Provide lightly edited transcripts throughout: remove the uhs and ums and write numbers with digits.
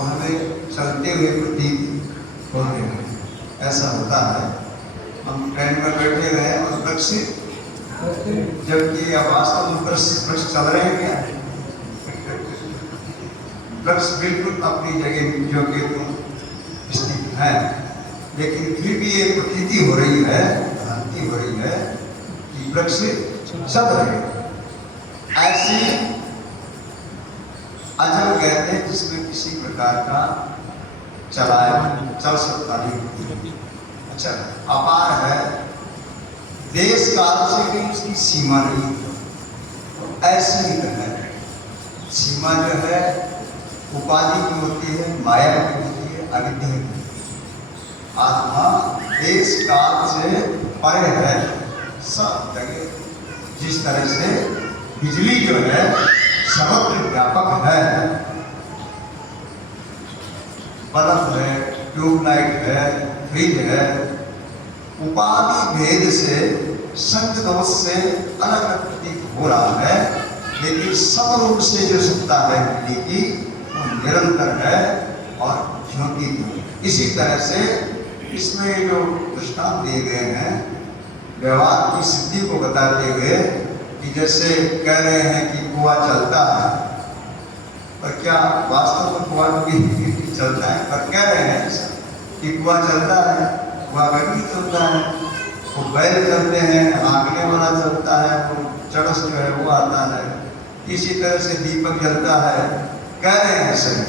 वो हमें चलते हुए प्रतीत होते हैं। ऐसा होता है, हम ट्रेन में बैठे रहे और वृक्ष, जबकि वास्तव में वृक्ष चल रहे हैं क्या? वृक्ष बिल्कुल अपनी जगह जो कि स्थित है, लेकिन फिर भी ये प्रतीति हो रही है, भ्रांति हो रही है कि वृक्ष चल रहे हैं। ऐसी अजब कहते हैं जिसमें किसी प्रकार का चल सकता नहीं। अच्छा, अपार है, देश काल से भी उसकी सीमा नहीं। ऐसी ही है, सीमा जो है उपाधि की होती है, माया की होती है, अविद्या की। आत्मा देश काल से परे है, सब जगह। जिस तरह से बिजली जो है सर्वत्र व्यापक है, बल्ब है, ट्यूबलाइट है, फ्रिज है, उपाधि भेद से संग दोष से अलग अलग प्रतीत हो रहा है, लेकिन सब रूप से जो सत्ता है बिजली की वो निरंतर है और ज्योति की। इसी तरह से इसमें जो दृष्टांत दिए गए हैं व्यवहार की सिद्धि को बताते हुए कि जैसे कह रहे हैं कि कुआं चलता है, पर क्या वास्तव में कुआं कभी चलता है? पर कह रहे हैं ऐसा कि कुआं चलता है, कुआं कभी चलता है। वो बैल चलते हैं, हाँकने वाला चलता है, वो चरस जो है वो आता है। इसी तरह से दीपक जलता है, कह रहे हैं सही,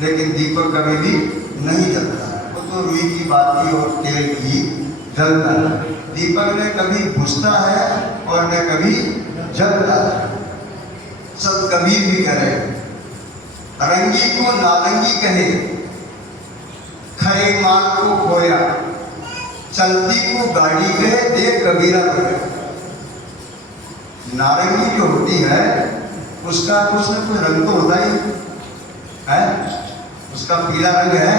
लेकिन दीपक कभी भी नहीं जलता है। वो तो रुई की बाती और तेल की जलता है। दीपक ने कभी बुझता है और न कभी जलता है। सब कबीर भी करे, रंगी को नारंगी कहे, खरे माल को खोया, चलती को गाड़ी कहे, देख कबीरा कहे। नारंगी जो होती है उसका कुछ न कुछ रंग तो होता ही है, उसका पीला रंग है,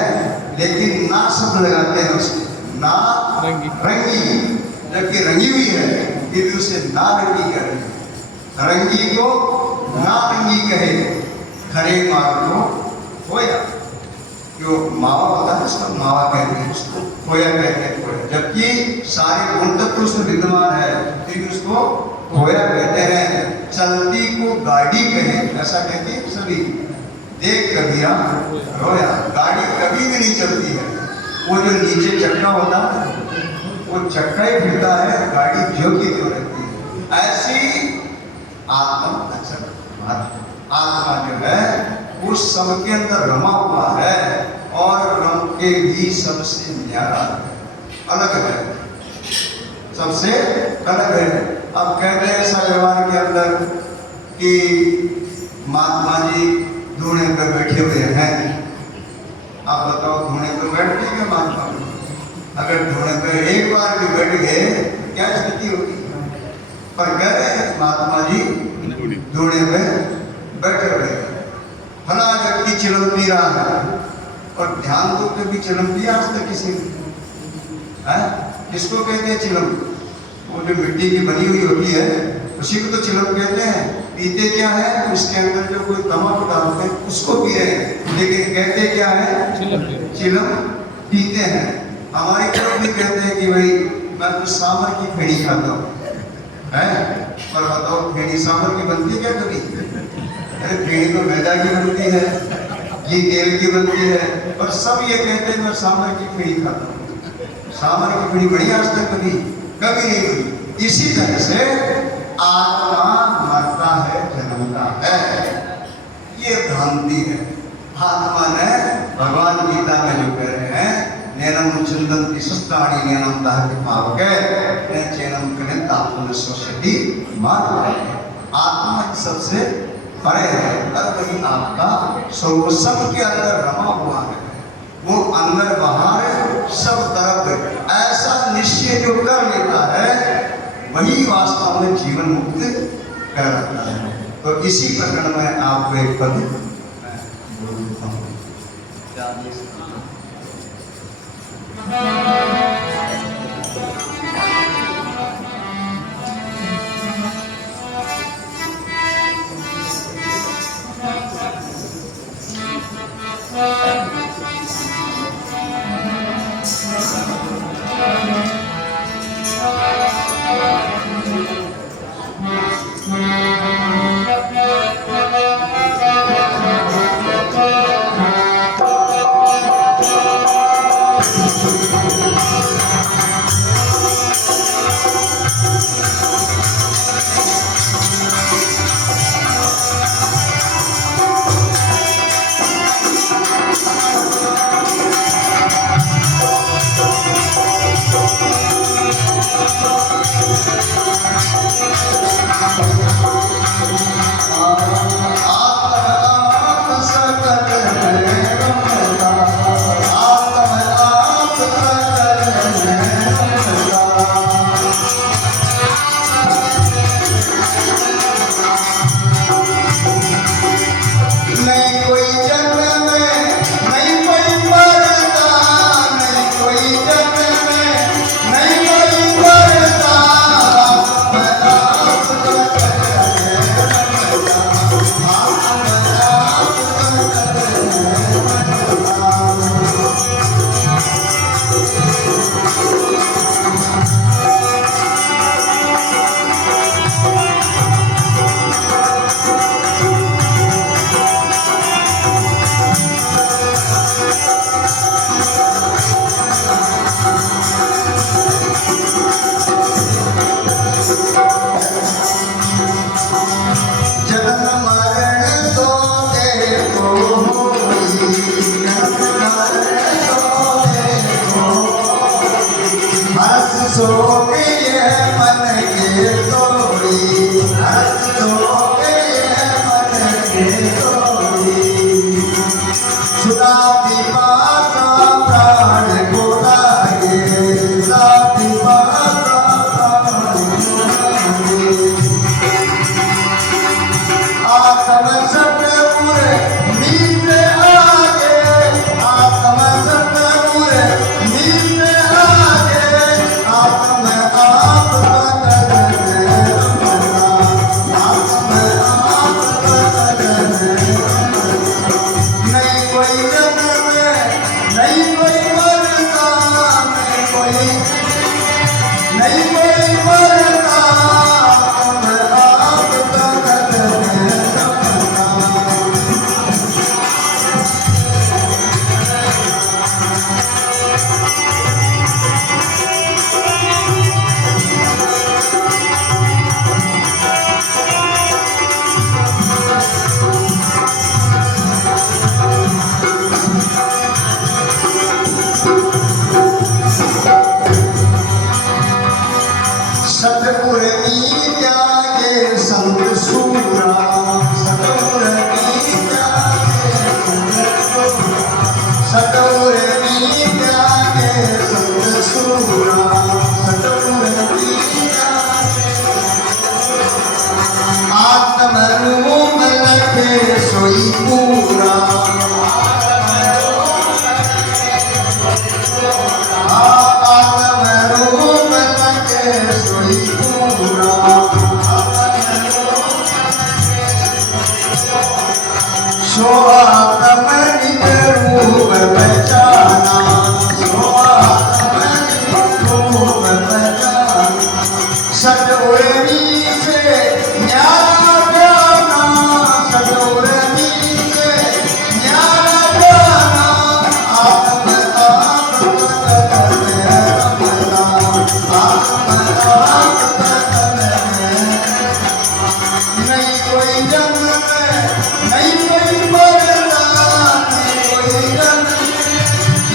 लेकिन ना शब्द लगाते हैं उसके, ना रंगी, जबकि रंगी हुई है फिर उसे नारंगी कहे। रंगी को नारंगी कहे, खरे माल को खोया। जो मावा होता है उसका मावा कहते हैं, उसको खोया कहते हैं, खोया। जबकि सारे गुण तत्व उसमें विद्यमान है, फिर उसको खोया कहते हैं। चलती को गाड़ी कहे, ऐसा कहते हैं सभी। देख कबीरा रोया, गाड़ी कभी भी नहीं चलती है। वो जो नीचे चक्का होता है वो चक्का ही फिरता है, गाड़ी जो की जो रहती है। ऐसी आत्मा जो है उस सब के अंदर रमा हुआ है और रम के भी सबसे न्यारा अलग है, सबसे अलग है। अब कहते हैं ऐसा व्यवहार के अंदर कि महात्मा जी धूने पर बैठे हुए हैं। आप बताओ धूने पर बैठते क्या महात्मा? अगर धूने पर एक बार भी बैठ गए क्या स्थिति होगी? पर कह रहे हैं महात्मा जी धूने पे बैठे हुए, फला व्यक्ति चिलम पी रहा है, और ध्यान दो कभी चिलम पिया आज तक किसी ने? किसको कहते हैं चिलम? वो जो मिट्टी की बनी हुई होती है उसी को तो चिलम कहते हैं। पीते क्या है? उसके अंदर जो कोई तंबाकू डालते हैं उसको पी रहे हैं, लेकिन कहते क्या है? चिलम पीते हैं। हमारी तरफ भी कहते हैं कि भाई मैं तो सांभर की फेड़ी खाता हूँ, है? पर बताओ फेड़ी सांभर की बनती है क्या कभी? अरे फेड़ी तो मैदा की बनती है, घी तेल की बनती है, और सब ये कहते हैं मैं सांभर की फेड़ी खाता हूँ। सांभर की फेड़ी बड़ी आज तक कभी नहीं हुई। इसी तरह से आत्मा मरता है, जन्मता है, ये भ्रांति है। आत्मा ने भगवान गीता में जो कह रहे हैं, नैनम चंदंती सस्ताणी नैनम दाहति पावके न चैनम कने तापुन स्वशति मार। आत्मा सबसे परे है, और वही आपका सर्वसम के अंदर रमा हुआ है। वो अंदर बाहर सब तरफ ऐसा निश्चय जो कर लेता है वही वास्तव में जीवन मुक्त कहलाता है। तो इसी प्रकरण में आपको एक पद बोल देता हूँ।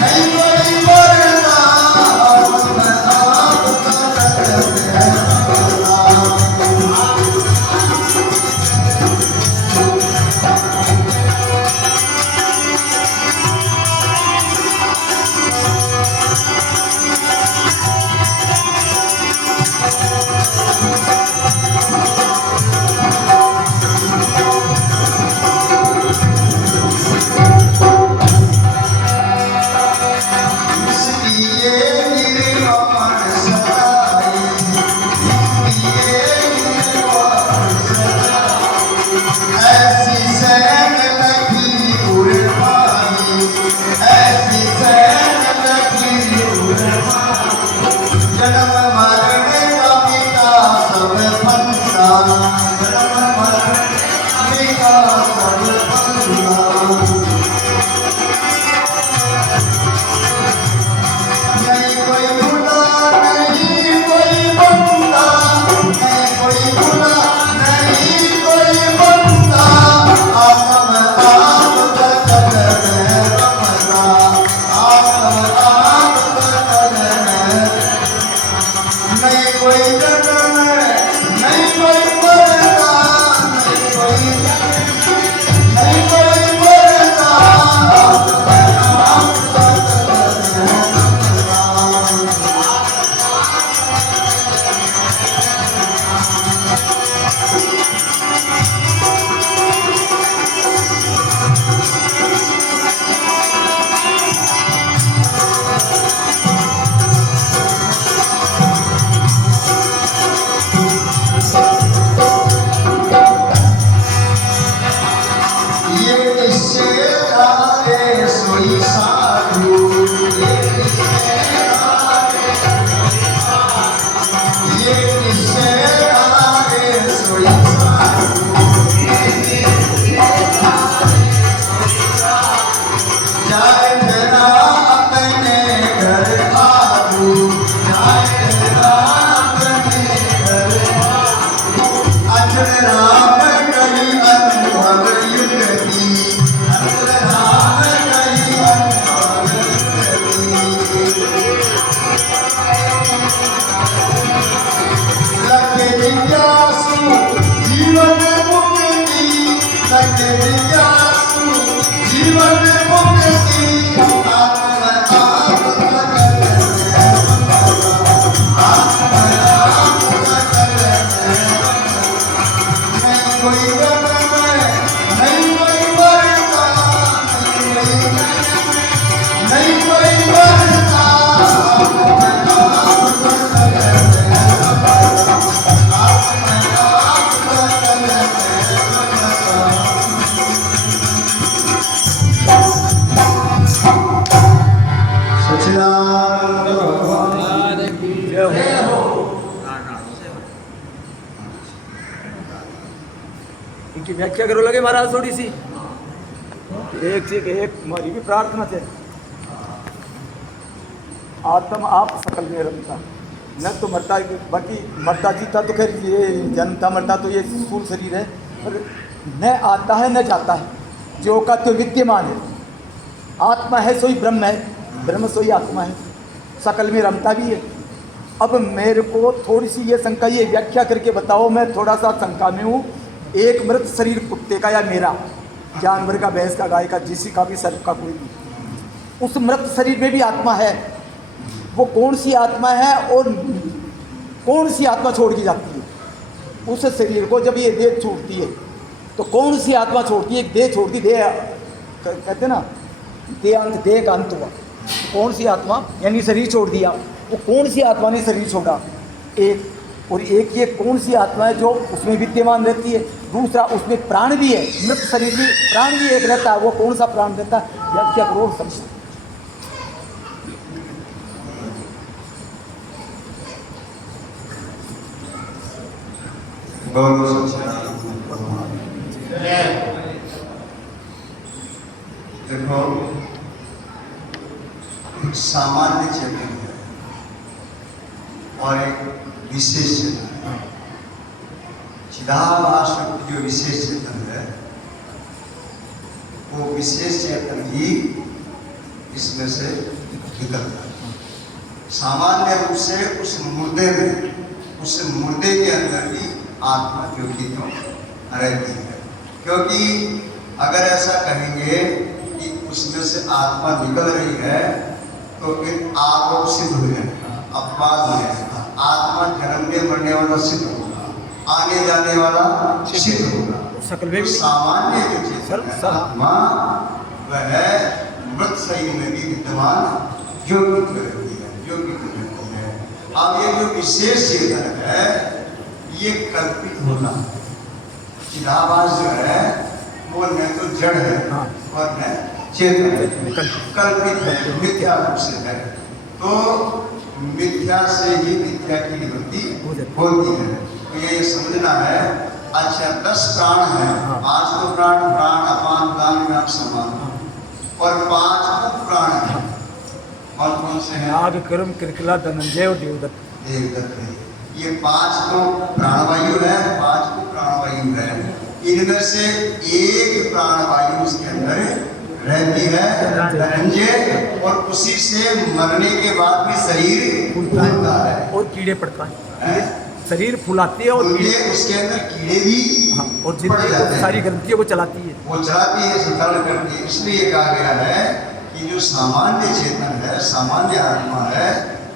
नहीं किससे तारे सोई साधु, ये किससे तारे सोई साधु, ये किससे तारे सोई साधु, ये किससे तारे सोई साधु, जाए तेरा अपने घर आदू, जाए तेरा अपने घर आदू, अजर राम कई अनुभव युगती, अजर राम कई अनुभव युगती, लगे जिज्ञासु जीवन मुक्ति, लगे जिज्ञासु जीवन मुक्ति, आत्म आत्म नहीं कोई गम में, नहीं कोई मरता, नहीं कोई मरता, सच्चिदानंद भगवान की जय हो। इनकी व्याख्या करो लगे महाराज थोड़ी सी, एक से एक हमारी भी प्रार्थना थे। आत्मा आप सकल में रमता, न तो मरता, बाकी मरता जीता तो खैर ये जन्मता मरता तो ये स्थूल शरीर है, पर न आता है न जाता है, जो का तो विद्यमान है। आत्मा है सोई ब्रह्म है, ब्रह्म सोई आत्मा है, सकल में रमता भी है। अब मेरे को थोड़ी सी ये शंका, ये व्याख्या करके बताओ, मैं थोड़ा सा शंका में हूँ। एक मृत शरीर कुत्ते का या मेरा, जानवर का, भैंस का, गाय का, किसी का भी, सर्प का, कोई भी, उस मृत शरीर में भी आत्मा है। वो कौन सी आत्मा है और कौन सी आत्मा छोड़ की जाती है उस शरीर को? जब ये देह छूटती है तो कौन सी आत्मा छोड़ती है? देह छोड़ती, देह कहते ना, देह का अंत हुआ। कौन सी आत्मा, यानी शरीर छोड़ दिया, वो कौन सी आत्मा ने शरीर छोड़ा? एक, और एक ये कौन सी आत्मा है जो उसमें विद्यमान रहती है? दूसरा, उसमें प्राण भी है, मृत शरीर में प्राण भी एक रहता है, वो कौन सा प्राण रहता है? व्याख्या करो समझ। बोलो सच्चिदानंद भगवान। देखो, एक सामान्य चेतन है और एक विशेष चेतन है। चिदाभास जो विशेष चेतन है, वो विशेष चेतन ही इसमें से निकलता है। सामान्य रूप से उस मुर्दे में, उस मुर्दे के अंदर भी आत्मा जो कि तो रहती है। क्योंकि अगर ऐसा कहेंगे कि उसमें से आत्मा निकल रही है तो फिर आरोप सिद्ध हो जाएगा, अपवाद हो जाएगा। आत्मा जन्मने मरने वाला सिद्ध होगा, आने जाने वाला सिद्ध होगा। तो सामान्य जो चेतन है आत्मा, वह मृत शरीर में भी विद्यमान योगित रहती है, योगित रहती है। अब ये जो विशेष चेतन है, ये कल्पित होता है। चिदाभास जो है वो न तो जड़ है और न चेतन है, कल्पित है, मिथ्या रूप से है। तो मिथ्या से ही मिथ्या की निवृत्ति होती है। तो ये समझना है। अच्छा, 10 प्राण है, 5 तो प्राण, प्राण अपान प्राण व्यान समान, और 5 उप प्राण है। और कौन से हैं? नाग, कर्म, कृकला, धनंजय और देवदत्त। देवदत्त है। ये 5 तो प्राणवायु है, 5 को प्राणवायु है। इनमें से एक प्राणवायु उसके अंदर रहती है, धनंजय, और उसी से मरने के बाद भी शरीर फूलता है और कीड़े पड़ता है। शरीर फुलाती है और कीड़े, उसके अंदर कीड़े भी और जितनी सारी ग्रंथियों को चलाती है, वो चलाती है, संचालन करती है। इसलिए कहा गया है कि जो सामान्य चेतन है, सामान्य आत्मा है,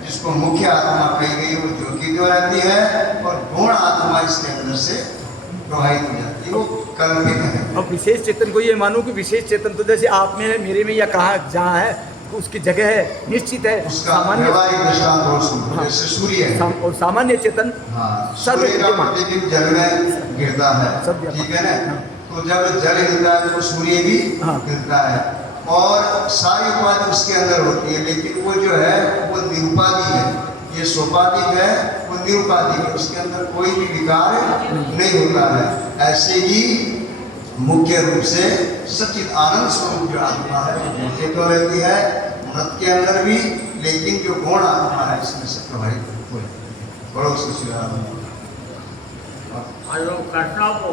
जिसको मुख्य आत्मा कही गई, वो ज्योति जो रहती है, और गौण आत्मा इसके अंदर से प्रवाहित हो जाती है, वो कल्पित है। अब विशेष चेतन को ये मानो कि विशेष चेतन तो जैसे आप में है, मेरे में, या कहाँ जहाँ है उसकी जगह है, निश्चित है। उसका व्यवहारिक दृष्टांत और सुनो, हाँ, जैसे सूर्य है और सामान्य चेतन सूर्य का प्रतिबिंब जल में गिरता है, सब ठीक है ना। तो जब जल हिलता है तो सूर्य भी हाँ। हिलता है, और सारी उपाधि उसके अंदर होती है, लेकिन वो जो है वो निरुपाधिक है। ये सोपाधिक है, वो निरुपाधिक है, उसके अंदर कोई भी विकार नहीं होता है। ऐसे ही मुख्य रूप से सच्चिद आनंद स्वरूप जो आत्मा है वो होते तो रहती है मृत के अंदर भी, लेकिन जो गौण आत्मा है इसमें से प्रभावित हो। बड़ो सुशीला आयो करता वो